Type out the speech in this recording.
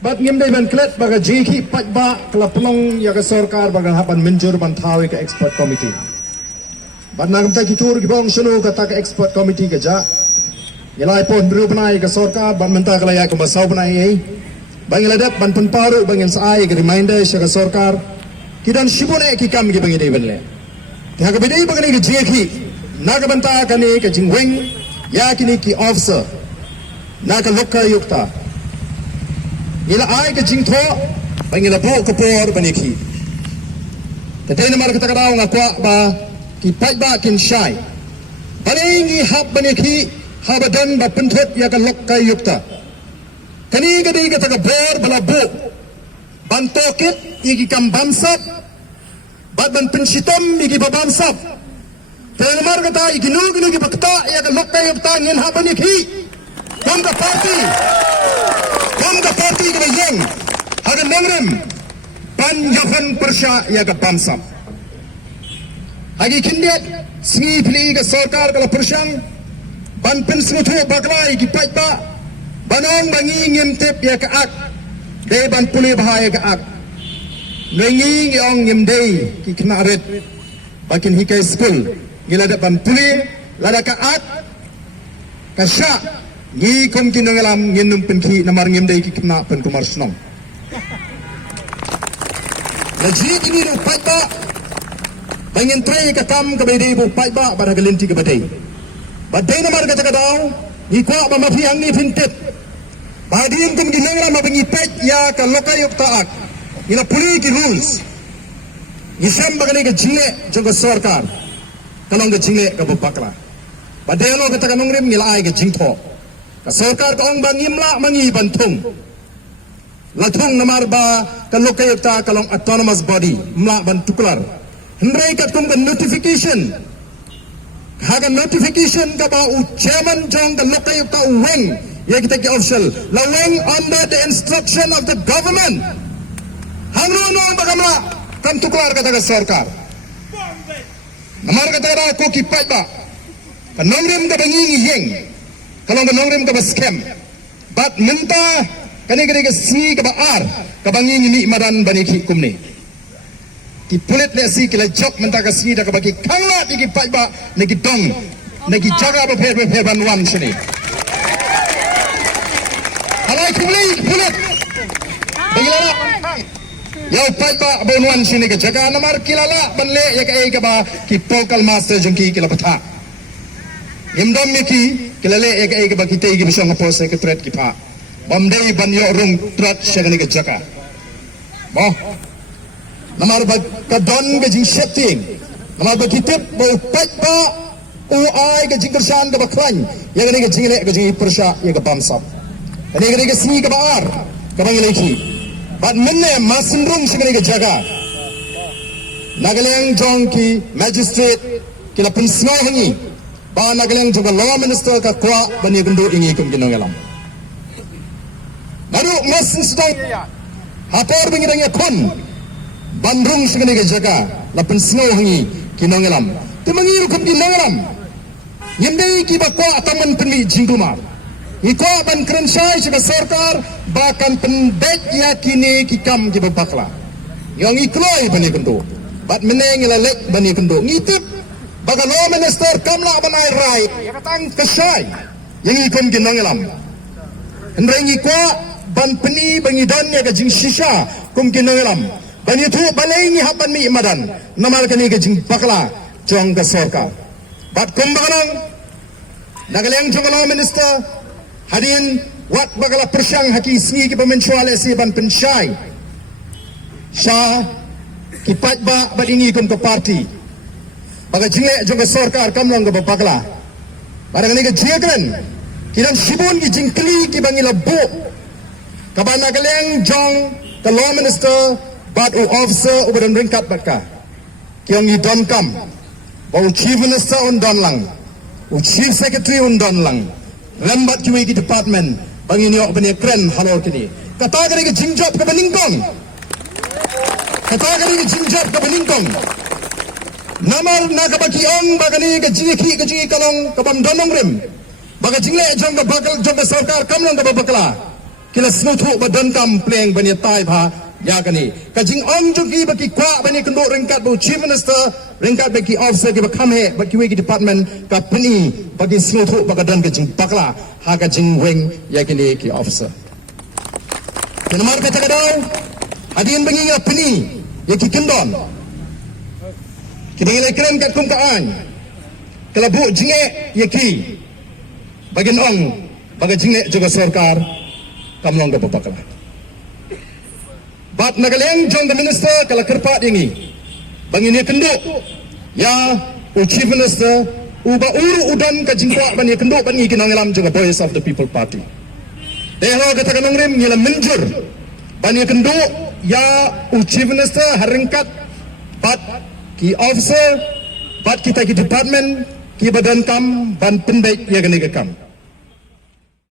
Bat ngim day ban klet baga jiki pat ba kelapelong ya ke sorkar baga hapan menjur ban tawi ke expert committee. Bat nagam ta kitur ki bong sunu kata ke expert committee ke ja. Yalai pon beru benai ke sorkar ban mentah kelaya ke basau benai ai. Bang ladap ban penparu bang sai ke reminder sya ke sorkar. Kidan shibune ki kam ki bang day ban le. Tiha ke bedai baga ni ke jiki. Naga banta kani ke jingweng ya kini ki officer. Naga lokka yukta. Ila ay ke jingtho bangila bo ko por baniki tatay namar kata kadaw nga kwa ba ki pat ba kin shai balingi hab baniki habadan ba penthot ya ka lokkay yukta kani ka di ka taga bor bala bo bantokit igi kam bamsap bad ban penshitam igi babamsap tatay namar kata iginug igi bakta ya ka lokkay yukta ngin hab baniki kom ka party ke yang hagan nangrim ban yahan persya ya ke bamsam hagi kindiat singi pili ke sarkar kala persyang ban pensmutu baklai ki paita banong bangi ngimtep ya ke ak de ban puli bahaya ke ak nengi yong ngimdei ki knaret bakin hikai school gila da ban puli lada ke ak kasya Ngi kom kinangalam nginum penki namar ngimdai ki kena pen kumar senong. Lagi ini ru paita bangin trai ka kam ka bedai bu paita pada gelinti ka bedai. Badai namar kata kadau ni kwa ba mafiang ni pintet. Badin kom kinangalam bangi pet ya ka lokai yok taak. Ina puli ki rules. Isam bagani ka jingle jong ka sarkar. Kalong ka jingle ka bapakla. Badai lo kata kanongrim ngila ai ka jingtho. Sarkar kaong bangimla mangi bantung latung namar ba kalokay ta kalong autonomous body mla bantuklar hendrai kat kum notification haga notification ka ba u chairman jong kalokay ta weng ya kita ki official la weng under the instruction of the government hangro no bagamla kam tuklar kata ka sarkar namar kata ra ko ki pat ba kanongrim ka bangi yeng kalau menongrim ke scam, bat minta kani ke si ke ar ke bangi ni madan baniki kumni. Ki pulit le si kila jok minta ke si dah ke bagi kangla di ki pat ba negi dong negi jaga be banwan sini. Alai kumli pulit. Bagaimana? Yau pat ba banwan sini ke jaga namar kilala banle ya ke ba ki pokal master jengki kila pata. Imdom miki kilale eka ba kita igi bisong po secretary kita bamdai banyo rung trat syagani ke jaka mo namar ba kadon ke jing setting namar ba kitip ba pat ba uai ke jing kersan ke baklan ya gani ke jing le ke jing persya ya ke bamsap gani ke si ke bar ke bangi leki bat menne masendrung syagani ke jaka nagaleng jongki magistrate kila pensngo hangi ba nagaleng juga law minister ka kwa bani gendo ingi kum ginongelam naru masin sedang hapor bingi dang yakon bandrung segani ke jaga lapen snow hangi ginongelam tu mangi kum ginongelam yemdei ki ba kwa ataman penli jingduma ikwa ban krensai sega sarkar bakan pendek yakini ki kam ki babakla yang ikloi bani gendo bat meneng lalek bani gendo ngitip baga law minister kamla banai rai ya katang kesai yang ikum ginongelam hendrengi kwa ban peni bangi don ya ka jing shisha kum ginongelam bani tu balengi hapan mi madan namal kani ka jing bakla jong ka sarkar bat kum baganang nagaleng jong law minister hadin wat bagala persyang haki singi ki pemencuale si ban pensyai sha kipat ba badingi kum ke parti baga jingle jong sarkar kamlang ke bapakla barang ni ke jiakan kiran sibun ki jingkli ki bangila bo kabana kaleng jong the law minister bat u officer u badan ringkat bakka kyong ni don kam ba u chief minister on don lang u chief secretary on don lang lambat ki ki department bangin yok bani kren halor kini kata kare ke jingjop ke baningkong kata kare ke jingjop ke baningkong namar nakabaki ong bagani ke jingi kalong kabam donong rim baga jingle jong ka bakal jong ka sarkar kamlang ka babakla kila snutu badan kam pleng bani tai pha ya kani kajing ong jugi baki kwa bani kendo ringkat bu chief minister ringkat baki officer ki bakam he baki we ki department ka pani bagi snutu bagadan kajing pakla ha kajing weng ya kini ki officer kenamar kata kadau hadin bagi ya pani ya ki kendon kini le keren kat kum ka an kalabu jinge ya ki bagin ong baga jinge juga sarkar kamlong da papakala bat nagaleng jong the minister kala kerpat ingi bangini kendo ya u chief minister uba uru udan ka jingkwa bani kendo bani kinangalam juga voice of the people party dehlo kata kanong rim ngila minjur bani kendo ya u chief minister haringkat bat ki officer bat kita ki department ki badan kam ban pendek ya gani kam